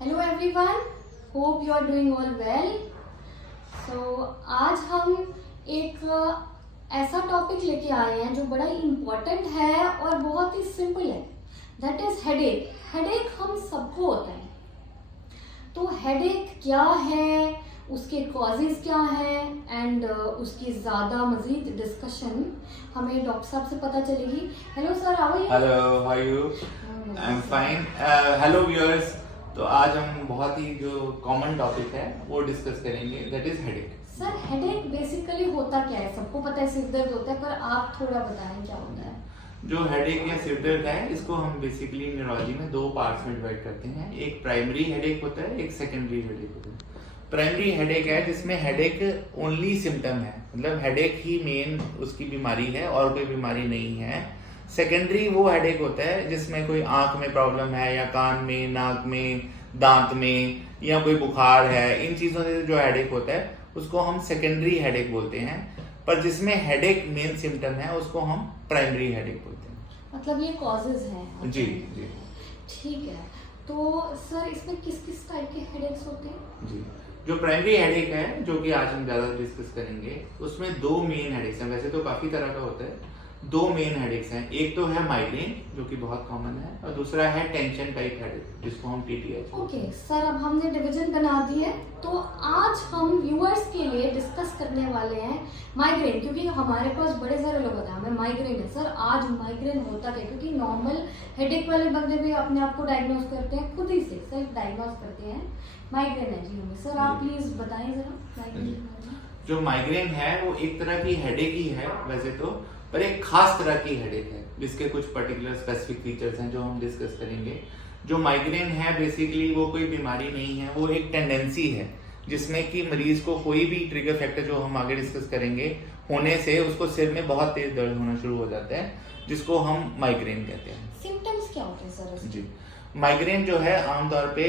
Hello everyone, hope you are doing all well. आज हम एक ऐसा टॉपिक लेके आए हैं जो बड़ा ही इम्पोर्टेंट है और बहुत ही सिंपल है। That is headache. हेडेक हम सबको होता है। तो हेडेक क्या है, उसके कॉजेज क्या हैं एंड उसकी ज़्यादा मज़ीद डिस्कशन हमें डॉक्टर साहब से पता चलेगी। Hello sir, how are you? Hello, how are you? I am fine. Hello viewers. तो आज हम बहुत ही जो कॉमन टॉपिक है वो डिस्कस करेंगे, that is headache. Sir, headache basically होता क्या है? सबको पता है सिर दर्द होता है, पर आप थोड़ा बताएं क्या होता है। जो हेडेक या सिर दर्द है इसको हम बेसिकली न्यूरोलॉजी में दो पार्ट्स में डिवाइड करते हैं। एक प्राइमरी हेडेक होता है, एक सेकेंडरी हेडेक होता है। प्राइमरी हेडेक है जिसमें हेडेक ओनली सिम्टम है, मतलब हेडेक ही मेन उसकी बीमारी है और कोई बीमारी नहीं है। सेकेंडरी वो हेडेक होता है जिसमें कोई आंख में प्रॉब्लम है या कान में, नाक में, दांत में या कोई बुखार है, इन चीजों से जो हेडेक होता है उसको हम सेकेंडरी हेडेक बोलते हैं। पर जिसमें हेडेक मेन सिम्टम है उसको हम प्राइमरी हेडेक बोलते हैं। मतलब ये कॉजेज हैं। जी जी ठीक है। तो सर, इसमें किस किस टाइप के हेडेक्स होते हैं? जी। जो प्राइमरी हेडेक है जो कि आज हम ज्यादा डिस्कस करेंगे, उसमें दो मेन हेडेक्स हैं। वैसे तो काफी तरह का होता है, दो मेन हेडेक्स हैं। एक तो है माइग्रेन जो कि बहुत कॉमन है, और दूसरा है टेंशन टाइप हेडेक जिसको हम टीटीएच। ओके सर, अब हमने डिवीजन बना दी है। तो आज हम व्यूअर्स के लिए डिस्कस करने वाले हैं माइग्रेन, क्योंकि हमारे पास बड़े सारे लोग होते हैं हमें माइग्रेन है। सर, आज माइग्रेन होता क्या? क्योंकि नॉर्मल हेडेक वाले बंदे भी अपने आप को डायग्नोज करते हैं, खुद ही से सेल्फ डायग्नोज करते हैं माइग्रेन है जी हमें। सर, आप प्लीज बताएं जरा माइग्रेन। जो माइग्रेन है वो एक तरह की हेडेक ही है वैसे तो, पर एक खास तरह की हेडेक है जिसके कुछ पर्टिकुलर स्पेसिफिक फीचर्स हैं जो हम डिस्कस करेंगे। जो माइग्रेन है बेसिकली वो कोई बीमारी नहीं है, वो एक टेंडेंसी है जिसमें कि मरीज को कोई भी ट्रिगर फैक्टर जो हम आगे डिस्कस करेंगे होने से उसको सिर में बहुत तेज दर्द होना शुरू हो जाता है, जिसको हम माइग्रेन कहते हैं। सिम्टम्स क्या होते हैं सर? जी, माइग्रेन जो है आमतौर पे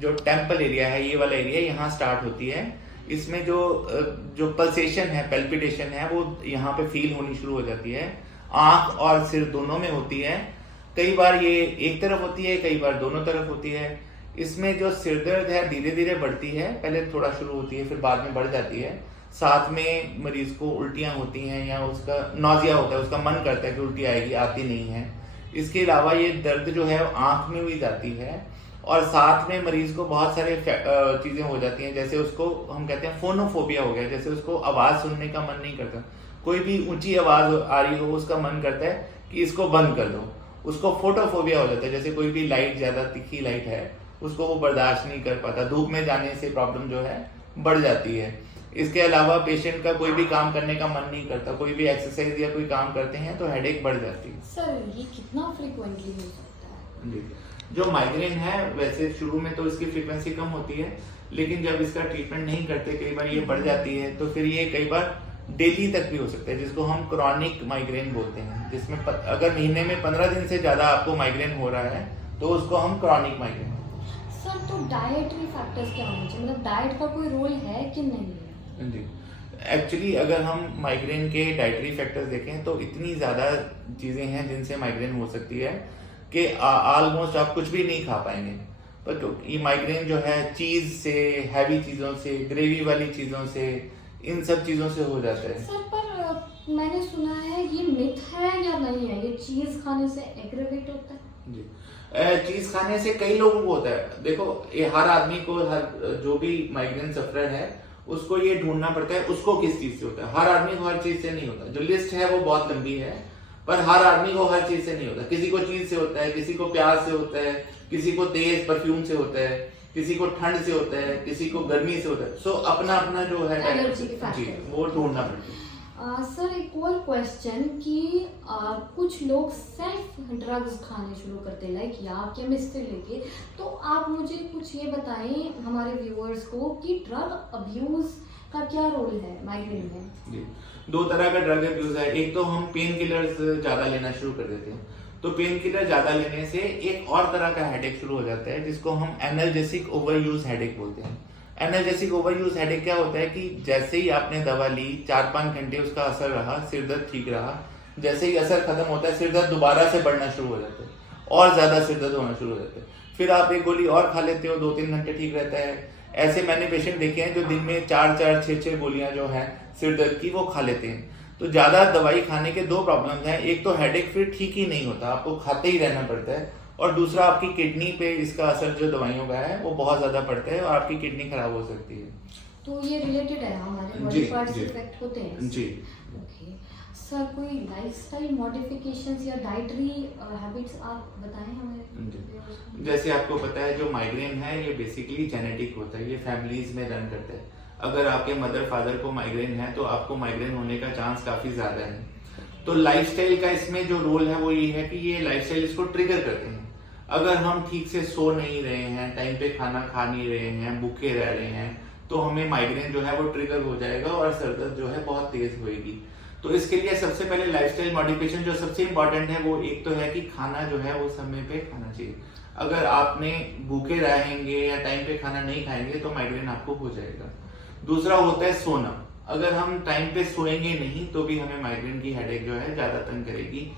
जो टेम्पल एरिया है, ये वाला एरिया यहाँ स्टार्ट होती है। इसमें जो पल्सेशन है, पेल्पिटेशन है, वो यहाँ पे फील होनी शुरू हो जाती है। आंख और सिर दोनों में होती है। कई बार ये एक तरफ होती है, कई बार दोनों तरफ होती है। इसमें जो सिर दर्द है धीरे धीरे बढ़ती है, पहले थोड़ा शुरू होती है फिर बाद में बढ़ जाती है। साथ में मरीज को उल्टियां होती हैं या उसका नौजिया होता है, उसका मन करता है कि उल्टी आएगी, आती नहीं है। इसके अलावा ये दर्द जो है आंख में भी जाती है, और साथ में मरीज को बहुत सारे चीजें हो जाती हैं। जैसे उसको हम कहते हैं फोनोफोबिया हो गया, जैसे उसको आवाज सुनने का मन नहीं करता। कोई भी ऊंची आवाज आ रही हो उसका मन करता है कि इसको बंद कर दो। उसको फोटोफोबिया हो जाता है, जैसे कोई भी लाइट, ज्यादा तीखी लाइट है उसको वो बर्दाश्त नहीं कर पाता। धूप में जाने से प्रॉब्लम जो है बढ़ जाती है। इसके अलावा पेशेंट का कोई भी काम करने का मन नहीं करता, कोई भी एक्सरसाइज या कोई काम करते हैं तो हेडेक बढ़ जाती है। सर, ये कितना फ्रीक्वेंटली हो सकता है? जी, जो माइग्रेन है वैसे शुरू में तो इसकी फ्रीक्वेंसी कम होती है, लेकिन जब इसका ट्रीटमेंट नहीं करते कई बार ये बढ़ जाती है, तो फिर ये कई बार डेली तक भी हो सकता है, जिसको हम क्रॉनिक माइग्रेन बोलते हैं। जिसमें अगर महीने में 15 दिन से ज्यादा आपको माइग्रेन हो रहा है तो उसको हम क्रॉनिक माइग्रेन। सर, तो डाइटरी फैक्टर्स क्या होने चाहिए? मतलब डाइट का कोई रोल है कि नहीं है? जी, एक्चुअली अगर हम माइग्रेन के डाइटरी फैक्टर्स देखें तो इतनी ज्यादा चीजें हैं जिनसे माइग्रेन हो सकती है कि ऑलमोस्ट आप कुछ भी नहीं खा पाएंगे। पर ये माइग्रेन जो है चीज से, हैवी चीजों से, ग्रेवी वाली चीजों से, इन सब चीजों से हो जाता है। सर, पर मैंने सुना है ये मिथ है या नहीं है, ये चीज खाने से एग्रेवेट होता है? जी, चीज खाने से कई लोगों को होता है। देखो, ये हर आदमी को, हर जो भी माइग्रेन सफरर है उसको ये ढूंढना पड़ता है उसको किस चीज से होता है। हर आदमी को हर चीज से नहीं होता। जो लिस्ट है वो बहुत लंबी है, पर हर आदमी को हर चीज से नहीं होता। किसी को चीज से होता है, किसी को प्याज से होता है, किसी को तेज परफ्यूम से होता है, किसी को ठंड से होता है, किसी को गर्मी से होता है। सो अपना अपना जो है एलर्जी जी वो ढूंढना पड़ता है। सर, एक और क्वेश्चन कि कुछ लोग सेल्फ ड्रग्स खाने शुरू करते हैं, लाइक या केमिस्ट से लेके। तो आप मुझे कुछ ये बताएं हमारे व्यूअर्स को कि ड्रग अब्यूज का क्या रोल है माइग्रेन में? जी, दो तरह का ड्रग अब्यूज है। एक तो हम पेन किलर्स ज्यादा लेना शुरू कर देते हैं, तो पेन किलर ज्यादा लेने से एक और तरह का हेडेक शुरू हो जाता है जिसको हम एनाल्जेसिक ओवरयूज हेडेक बोलते हैं। एनाल्जेसिक ओवरयूज हेडेक क्या होता है कि जैसे ही आपने दवा ली, 4-5 घंटे उसका असर रहा, सिर दर्द ठीक रहा, जैसे ही असर खत्म होता है सिर दर्द दोबारा से बढ़ना शुरू हो जाता है और ज्यादा सिर दर्द होना शुरू हो जाता है। फिर आप एक गोली और खा लेते हो, 2-3 घंटे ठीक रहता है। ऐसे मैंने पेशेंट देखे हैं जो दिन में 4-4, 6-6 गोलियां जो हैं सिर दर्द की वो खा लेते हैं। तो ज्यादा दवाई खाने के दो प्रॉब्लम्स हैं, एक तो हेडेक फिर ठीक ही नहीं होता, आपको खाते ही रहना पड़ता है, और दूसरा आपकी किडनी पे इसका असर जो दवाइयों का है वो बहुत ज्यादा पड़ता है और आपकी किडनी खराब हो सकती है। तो ये रिलेटेड है, हमारे बॉडी पार्ट्स इफेक्ट होते हैं जी। ओके सर, कोई लाइफस्टाइल मॉडिफिकेशंस या डाइटरी हैबिट्स आप बताएं हमें। जैसे आपको पता है जो माइग्रेन है ये बेसिकली जेनेटिक होता है, ये फैमिलीज में रन करता है। अगर आपके मदर फादर को माइग्रेन है तो आपको माइग्रेन होने का चांस काफी ज्यादा है। तो लाइफस्टाइल का इसमें जो रोल है वो ये है कि ये लाइफस्टाइल इसको ट्रिगर करते हैं। अगर हम ठीक से सो नहीं रहे हैं, टाइम पे खाना खा नहीं रहे हैं, भूखे रह रहे हैं, तो हमें माइग्रेन जो है वो ट्रिगर हो जाएगा और सर दर्द जो है बहुत तेज होएगी। तो इसके लिए सबसे पहले लाइफस्टाइल मॉडिफिकेशन जो सबसे इंपॉर्टेंट है वो एक तो है कि खाना जो है वो समय पे खाना चाहिए। अगर आपने भूखे रहेंगे या टाइम पे खाना नहीं खाएंगे तो माइग्रेन आपको हो जाएगा। दूसरा होता है सोना। अगर हम टाइम पे सोएंगे नहीं तो भी हमें माइग्रेन की हेडेक जो है ज्यादा तंग करेगी।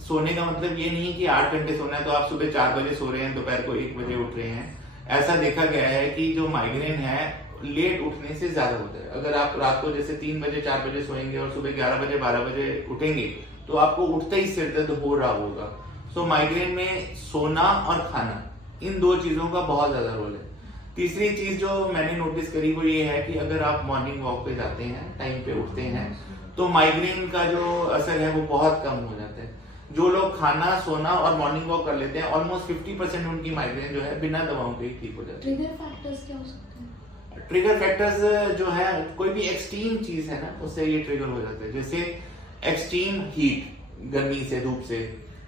सोने का मतलब ये नहीं कि 8 घंटे सोना है तो आप सुबह 4 बजे सो रहे हैं, दोपहर को 1 बजे उठ रहे हैं। ऐसा देखा गया है कि जो माइग्रेन है लेट उठने से ज्यादा होता है। अगर आप रात को जैसे 3 बजे 4 बजे सोएंगे और सुबह 11 बजे 12 बजे उठेंगे तो आपको उठते ही सिर दर्द हो रहा होगा। सो माइग्रेन में सोना और खाना, इन दो चीजों का बहुत ज्यादा रोल है। तीसरी चीज जो मैंने नोटिस करी वो ये है कि अगर आप मॉर्निंग वॉक पे जाते हैं, टाइम पे उठते हैं, तो माइग्रेन का जो असर है वो बहुत कम हो जाता है। जो लोग खाना, सोना और मॉर्निंग वॉक कर लेते हैं, ऑलमोस्ट 50% उनकी माइग्रेन जो है बिना दवाओं के ही ठीक हो जाती है। ट्रिगर फैक्टर्स क्या हो सकते हैं? ट्रिगर फैक्टर्स जो है कोई भी एक्सट्रीम चीज है ना उससे ये ट्रिगर हो जाता है। जैसे एक्सट्रीम हीट, गर्मी से, धूप से,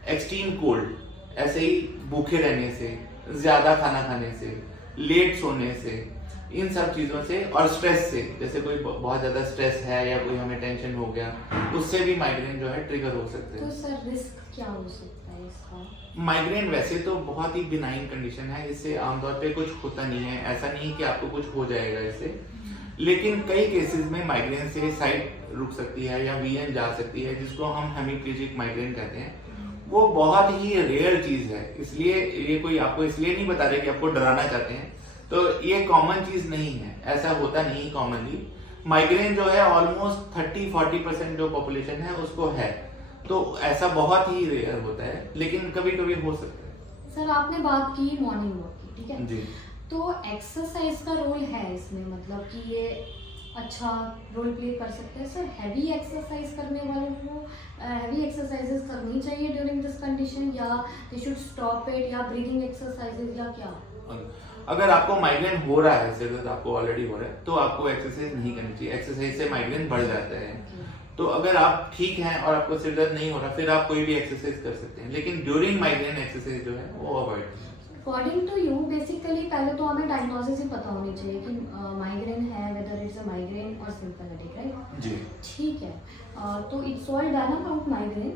एक्सट्रीम कोल्ड, ऐसे ही भूखे रहने से, ज्यादा खाना खाने से, लेट सोने से, इन सब चीजों से, और स्ट्रेस से, जैसे कोई बहुत ज्यादा स्ट्रेस है या कोई हमें टेंशन हो गया, उससे भी माइग्रेन जो है ट्रिगर हो सकते हैं। तो सर रिस्क क्या हो सकता है इसका? माइग्रेन वैसे तो बहुत ही बिनाइन कंडीशन है, इससे आमतौर पे कुछ होता नहीं है, ऐसा नहीं कि आपको कुछ हो जाएगा इससे। लेकिन कई केसेस में माइग्रेन से साइट रुक सकती है या वीएन जा सकती है, जिसको हम हेमिप्लेजिक माइग्रेन कहते हैं। वो बहुत ही रेयर चीज है, इसलिए ये कोई आपको इसलिए नहीं बता रहे कि आपको डराना चाहते हैं। तो ये कॉमन चीज नहीं है, ऐसा होता नहीं कॉमनली। माइग्रेन जो है ऑलमोस्ट 30-40% जो पॉपुलेशन है उसको है, तो ऐसा बहुत ही रेयर होता है, लेकिन कभी कभी हो सकता है। सर आपने बात की मॉर्निंग वॉक की, ठीक है जी। तो एक्सरसाइज का रोल है इसमें, मतलब कि ये अच्छा रोल प्ले कर सकते हैं। सर हैवी एक्सरसाइज करने वालों को हैवी एक्सरसाइजेस करनी चाहिए ड्यूरिंग दिस कंडीशन, या दे शुड स्टॉप इट, या ब्रीदिंग एक्सरसाइजेस, या क्या? अगर आपको माइग्रेन हो रहा है, सिर दर्द आपको ऑलरेडी हो रहा है, तो आपको एक्सरसाइज नहीं करनी चाहिए। एक्सरसाइज से माइग्रेन बढ़ जाता है। तो अगर आप ठीक हैं और आपको सिर दर्द नहीं हो रहा, फिर आप कोई भी एक्सरसाइज कर सकते हैं, लेकिन ड्यूरिंग माइग्रेन एक्सरसाइज जो है वो avoid. According to you basically पहले तो हमें डायग्नोसिस ही पता होनी चाहिए कि माइग्रेन है, whether it's a migraine or simple headache, right? जी ठीक है। तो it's all done about migraine.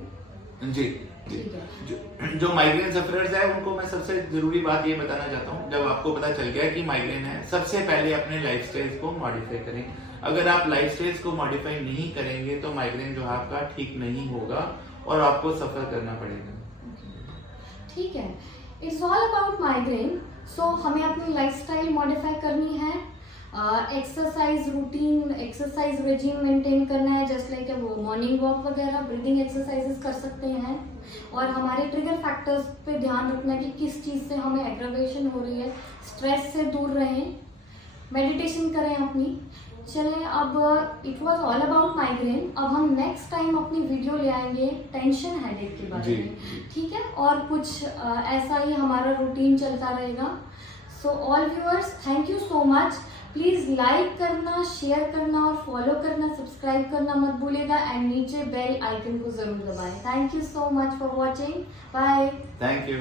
जी जी। ठीक है। जो माइग्रेन सफरर्स है उनको मैं सबसे जरूरी बात ये बताना चाहता हूँ, जब आपको पता चल गया कि माइग्रेन है, सबसे पहले अपने लाइफस्टाइल को मॉडिफाई करें। अगर आप लाइफस्टाइल को मॉडिफाई नहीं करेंगे तो माइग्रेन जो है आपका ठीक नहीं होगा और आपको सफर करना पड़ेगा। ठीक है, इट्स ऑल अबाउट माइग्रेन। सो हमें अपनी लाइफस्टाइल मॉडिफाई करनी है, exercise routine, exercise regime maintain करना है, जस्ट लाइक वो मॉर्निंग वॉक वगैरह, ब्रीदिंग एक्सरसाइजेस कर सकते हैं, और हमारे ट्रिगर फैक्टर्स पे ध्यान रखना है कि किस चीज़ से हमें एग्रावेशन हो रही है, स्ट्रेस से दूर रहें, मेडिटेशन करें अपनी। चलें, अब it was all about migraine. अब हम नेक्स्ट टाइम अपनी वीडियो ले आएंगे टेंशन हेडेक के बारे में, ठीक है, और कुछ ऐसा ही हमारा रूटीन चलता रहेगा। So all viewers, thank you so much. Please like करना, शेयर करना और फॉलो करना, सब्सक्राइब करना मत भूलिएगा, एंड नीचे बेल आइकन को ज़रूर दबाएं। Thank you so much for watching. Bye. Thank you.